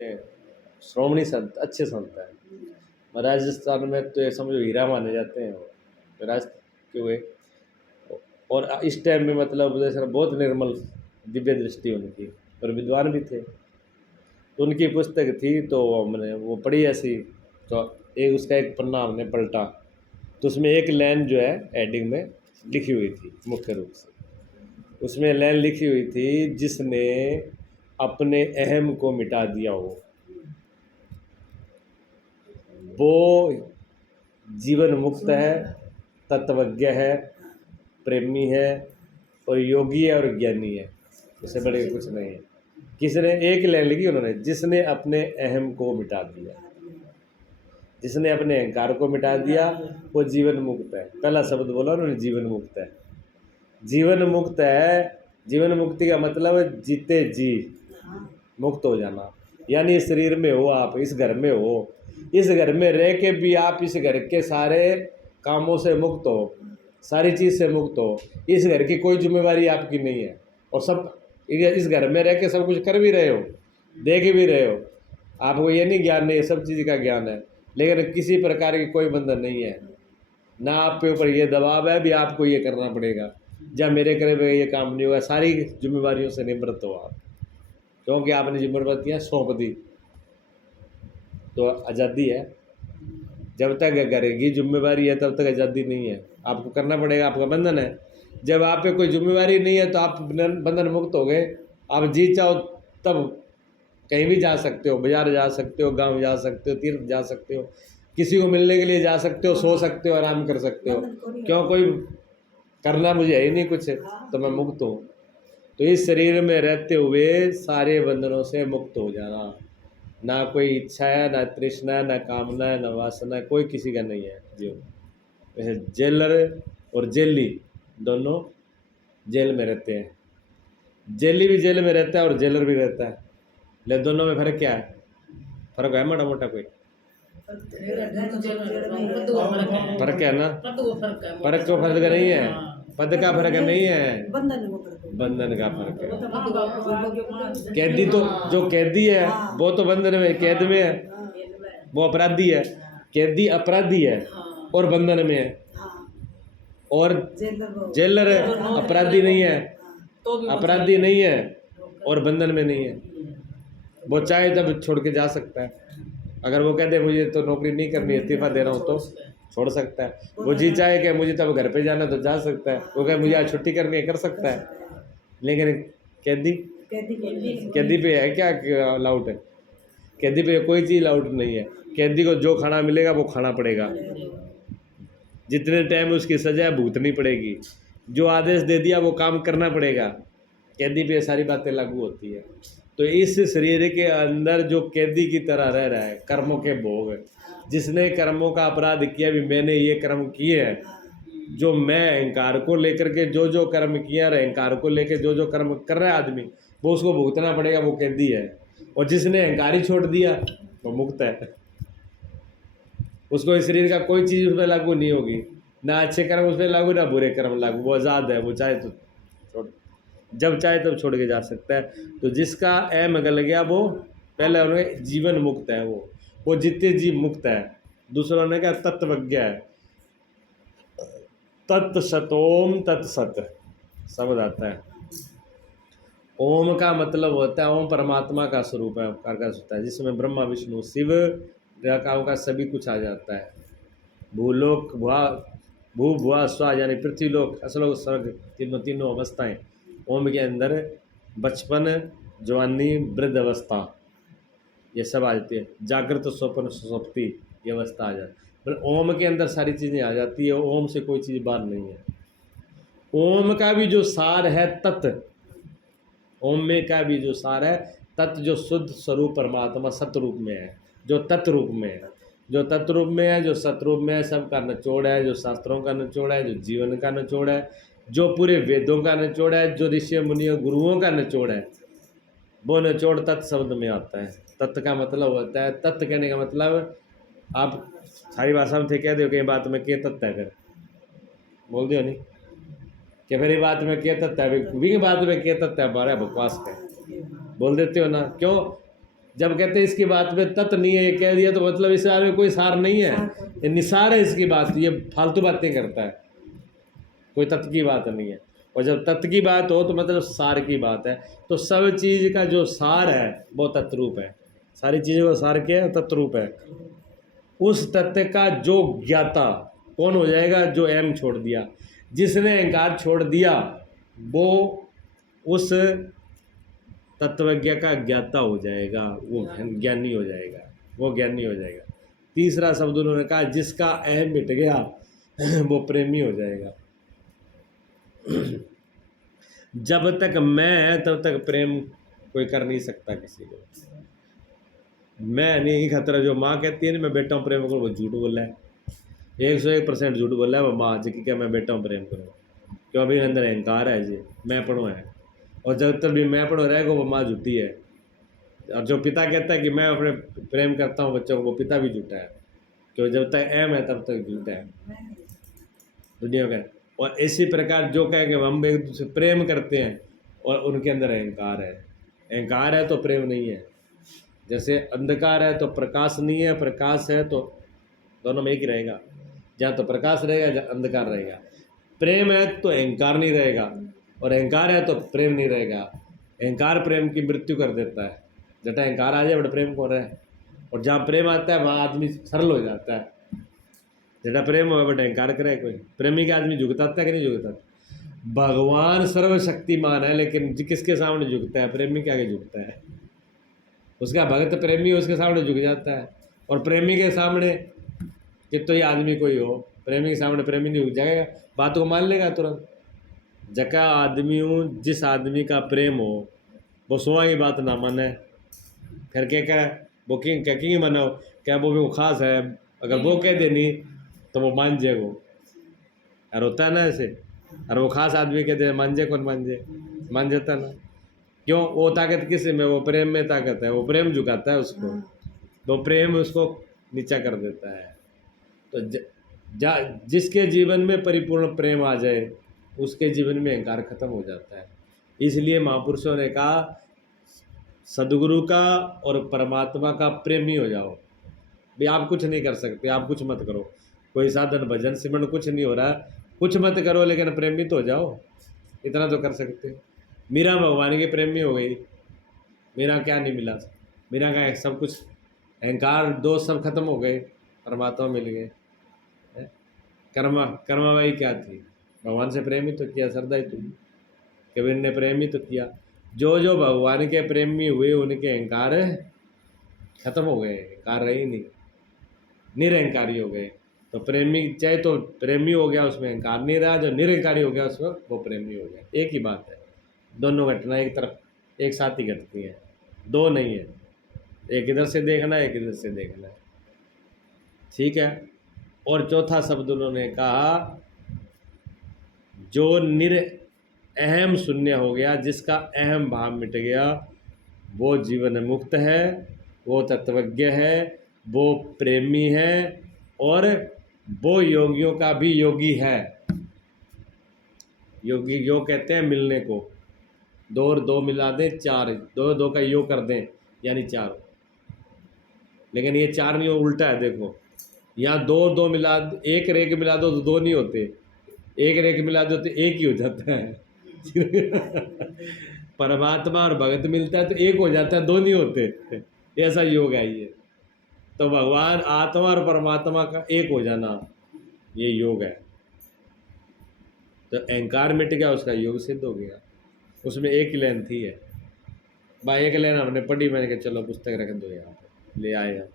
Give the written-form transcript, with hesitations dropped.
श्रोमणी संत, अच्छे संत हैं। राजस्थान में तो ये समझो हीरा माने जाते हैं वो राजस्थान के हुए। और इस टाइम में मतलब जैसे बहुत निर्मल दिव्य दृष्टि उनकी, और विद्वान भी थे। तो उनकी पुस्तक थी तो हमने वो पढ़ी ऐसी, तो एक उसका एक पन्ना हमने पलटा, तो उसमें एक लाइन जो है हेडिंग में लिखी हुई थी मुख्य रूप से। उसमें लाइन लिखी हुई थी, जिसने अपने अहम को मिटा दिया हो वो जीवन मुक्त है, तत्वज्ञ है, प्रेमी है, और योगी है, और ज्ञानी है। उससे बड़े कुछ नहीं है। किसने, एक लाइन लिखी उन्होंने, जिसने अपने अहम को मिटा दिया, जिसने अपने अहंकार को मिटा दिया वो जीवन मुक्त है। पहला शब्द बोला उन्होंने, जीवन मुक्त है। जीवन मुक्त है, जीवन मुक्ति का मतलब जीते जी मुक्त हो जाना। यानी इस शरीर में हो, आप इस घर में हो, इस घर में रह के भी आप इस घर के सारे कामों से मुक्त हो, सारी चीज़ से मुक्त हो। इस घर की कोई जिम्मेवारी आपकी नहीं है, और सब इस घर में रह के सब कुछ कर भी रहे हो, देख भी रहे हो। आपको ये नहीं ज्ञान नहीं, सब चीज़ का ज्ञान है, लेकिन किसी प्रकार की कोई बंधन नहीं है ना। आप पे ऊपर ये दबाव है भी आपको ये करना पड़ेगा, जब मेरे करे हुए ये काम नहीं होगा। सारी जिम्मेवारियों से निवृत्त हो आप, क्योंकि आपने जिम्मेदारियाँ सौंप दी, तो आज़ादी है। जब तक घर की जिम्मेवारी है तब तक आज़ादी नहीं है, आपको करना पड़ेगा, आपका बंधन है। जब आप पे कोई जिम्मेवारी नहीं है तो आप बंधन मुक्त हो गए। आप जी चाहो तब कहीं भी जा सकते हो, बाजार जा सकते हो, गांव जा सकते हो, तीर्थ जा सकते हो, किसी को मिलने के लिए जा सकते हो, सो सकते हो, आराम कर सकते हो। क्यों, कोई करना मुझे है ही नहीं कुछ, तो मैं मुक्त हूँ। तो इस शरीर में रहते हुए सारे बंधनों से मुक्त हो जाना। ना कोई इच्छा है, ना तृष्णा है, ना कामना है, ना वासना है, कोई किसी का नहीं है जीवन। वैसे जेलर और जेली दोनों जेल में रहते हैं। जेली भी जेल में रहता है और जेलर भी रहता है, लेकिन दोनों में फर्क क्या है? फर्क है मोटा मोटा कोई फर्क है ना? फर्क तो फर्क नहीं है, पद का फर्क नहीं है, बंधन का फर्क है। कैदी तो जो कैदी है वो तो बंधन में कैद में है, वो अपराधी है। कैदी अपराधी है और बंधन में है, और जेलर अपराधी नहीं है, अपराधी नहीं है और बंधन में नहीं है। वो चाहे तब छोड़ के जा सकता है। अगर वो कहते मुझे तो नौकरी नहीं करनी, इस्तीफा दे रहा हूँ, तो छोड़ सकता है। वो जी चाहे कि मुझे तब घर पे जाना, तो जा सकता है। वो कहे मुझे आज छुट्टी करनी है, कर सकता है। लेकिन कैदी कैदी पे है क्या अलाउड है? कैदी पे कोई चीज़ अलाउड नहीं है। कैदी को जो खाना मिलेगा वो खाना पड़ेगा, जितने टाइम उसकी सजा भुगतनी पड़ेगी, जो आदेश दे दिया वो काम करना पड़ेगा। कैदी पे सारी बातें लागू होती है। तो इस शरीर के अंदर जो कैदी की तरह रह रहा है, कर्मों के भोग, जिसने कर्मों का अपराध किया भी मैंने ये कर्म किए हैं, जो मैं अहंकार को लेकर के जो जो कर्म किया, अहंकार को लेकर जो जो कर्म कर रहा है आदमी, वो उसको भुगतना पड़ेगा, वो कैदी है। और जिसने अहंकार ही छोड़ दिया वो मुक्त है। उसको इस शरीर का कोई चीज़ उस पर लागू नहीं होगी, ना अच्छे कर्म उस पर लागू, ना बुरे कर्म लागू। वो आज़ाद है, वो चाहे तो छोड़, जब चाहे तब छोड़ के जा सकता है। तो जिसका अहम गल गया वो पहले उन्हें जीवन मुक्त है, वो जितने जीव मुक्त है। दूसरों ने कहा तत्वज्ञ है, तत्सतोम तत्सत शब्द आता है। ओम का मतलब होता है, ओम परमात्मा का स्वरूप है, प्रकाश होता है, जिसमें ब्रह्मा विष्णु शिव निराकारों का सभी कुछ आ जाता है। भूलोक भू भुआ स्वा यानी पृथ्वीलोक असलोक स्वर्ग, तीनों अवस्थाएं ओम के अंदर, बचपन, जवानी, वृद्ध अवस्था, ये सब आ जाती है। जागृत स्वप्न सुषुप्ति ये अवस्था आ जाती है। पर ओम के अंदर सारी चीज़ें आ जाती है, ओम से कोई चीज़ बाहर नहीं है। ओम का भी जो सार है तत्व, ओम में का भी जो सार है तत्व, जो शुद्ध स्वरूप परमात्मा सत्य रूप में है, जो तत्व रूप में है, जो तत्व रूप में है, जो सतरूप में है, सबका निचोड़ है, जो शास्त्रों का निचोड़ है, जो जीवन का निचोड़ है, जो पूरे वेदों का निचोड़ है, जो ऋषि मुनियों गुरुओं का निचोड़ है, वो निचोड़ तत्व शब्द में आता है। तत्व का मतलब होता है, तत्व कहने का मतलब आप सारी भाषा में थे कह दो कई बात में के तत्व है, फिर बोल दियो नहीं कि फिर ये बात में के तत्व है, भी बात में के तत्व है, हमारा बकवास है, बोल देते हो ना। क्यों? जब कहते हैं इसकी बात में तत्व नहीं है, ये कह दिया तो मतलब इस बारे में कोई सार नहीं है, ये निसार है इसकी बात, ये फालतू बातें करता है, कोई तत्व की बात नहीं है। और जब तत्व की बात हो तो मतलब सार की बात है। तो सब चीज़ का जो सार है वो तत्वरूप है, सारी चीज़ों का सार क्या है? तत्वरूप है। उस तत्व का जो ज्ञाता कौन हो जाएगा? जो एम छोड़ दिया, जिसने अहंकार छोड़ दिया वो उस तत्वज्ञ का ज्ञाता हो जाएगा, वो ज्ञानी हो जाएगा, वो ज्ञानी हो जाएगा। तीसरा शब्द उन्होंने कहा जिसका अहम मिट गया वो प्रेमी हो जाएगा। जब तक मैं है तब तक प्रेम कोई कर नहीं सकता किसी को। मैं नहीं खतरा, जो माँ कहती है ना मैं बेटा हूँ प्रेम करो, वो झूठ बोला है, 101% झूठ बोला है वो माँ जी की क्या मैं बेटा हूँ प्रेम करो, क्यों? अभी अंदर अहंकार है जी, मैं पढ़ो है, और जब तक भी मैं पढ़ो रहेगा वो माँ झूठी है। और जो पिता कहता है कि मैं अपने प्रेम करता हूँ बच्चों को, वो पिता भी झूठा है, क्यों? जब तक अहम है तब तक झूठा है दुनिया का। और इसी प्रकार जो कहे कि हम एक दूसरे से प्रेम करते हैं और उनके अंदर अहंकार है, अहंकार है तो प्रेम नहीं है। जैसे अंधकार है तो प्रकाश नहीं है, प्रकाश है तो दोनों में एक ही रहेगा, जहाँ तो प्रकाश रहेगा जहाँ अंधकार रहेगा। प्रेम है तो अहंकार नहीं रहेगा, और अहंकार है तो प्रेम नहीं रहेगा। अहंकार प्रेम की मृत्यु कर देता है, जटा अहंकार आ जाए बड़ा प्रेम कौन रहे, और जहाँ प्रेम आता है वहाँ आदमी सरल हो जाता है। जटा प्रेम हो बट अहंकार करे कोई, प्रेमी के आदमी झुकता है कि नहीं झुकता? भगवान सर्वशक्तिमान है लेकिन किसके सामने झुकता है? प्रेमी के आगे झुकता है। उसका भक्त प्रेमी उसके सामने झुक जाता है, और प्रेमी के सामने कि तो ये आदमी कोई हो, प्रेमी के सामने प्रेमी नहीं झुक जाएगा, बात को मान लेगा तुरंत। जका आदमी हूँ जिस आदमी का प्रेम हो वो सोआ की बात ना माने, फिर क्या वो क्या मानो, क्या वो भी खास है, अगर वो कह देनी तो वो मान जाए, वो और होता है ना ऐसे, और वो खास आदमी कहते हैं मान जाए, कौन मान जाए? मान जाता ना, क्यों? वो ताकत किस में? वो प्रेम में ताकत है, वो प्रेम झुकाता है उसको, वो प्रेम उसको नीचा कर देता है। तो जिसके जीवन में परिपूर्ण प्रेम आ जाए उसके जीवन में अहंकार खत्म हो जाता है। इसलिए महापुरुषों ने कहा सदगुरु का और परमात्मा का प्रेमी हो जाओ। भाई आप कुछ नहीं कर सकते, आप कुछ मत करो, कोई साधन भजन सिमरन कुछ नहीं हो रहा, कुछ मत करो, लेकिन प्रेमी तो हो जाओ, इतना तो कर सकते। मीरा भगवान के प्रेमी हो गई, मेरा क्या नहीं मिला, मेरा क्या सब कुछ, अहंकार दोष सब खत्म हो गए, परमात्मा मिल गए। कर्माबाई क्या थी? भगवान से प्रेम ही तो किया, श्रद्धा ही तो, कबीर ने प्रेम ही तो किया। जो जो भगवान के प्रेमी हुए उनके अहंकार खत्म हो गए, अहंकार रहे ही नहीं, निरअहकारी हो गए। तो प्रेमी चाहे तो प्रेमी हो गया उसमें अहंकार नहीं रहा, जो निरअहकारी हो गया उसमें वो प्रेमी हो गया। एक ही बात है, दोनों घटना एक तरफ एक साथ ही घटती हैं, दो नहीं है, एक इधर से देखना है एक इधर से देखना है, ठीक है। और चौथा शब्द उन्होंने कहा जो अहम शून्य हो गया, जिसका अहम भाव मिट गया वो जीवन मुक्त है, वो तत्वज्ञ है, वो प्रेमी है, और वो योगियों का भी योगी है। योगी योग कहते हैं मिलने को, दो और दो मिला दें चार, दो दो का योग कर दें यानी चार, लेकिन ये चार नहीं हो, उल्टा है। देखो यहाँ दो दो मिला, एक रेख मिला दो तो दो नहीं होते, एक रेख मिला दो तो एक ही हो जाता है। परमात्मा और भगत मिलता है तो एक हो जाता है, दो नहीं होते, ऐसा योग है ये। तो भगवान आत्मा और परमात्मा का एक हो जाना ये योग है। तो अहंकार मिट गया, उसका योग सिद्ध हो गया। उसमें एक लाइन थी है भाई, एक लाइन हमने पढ़ी, मैंने कहा चलो पुस्तक रख दो यहाँ पे, ले आए हम।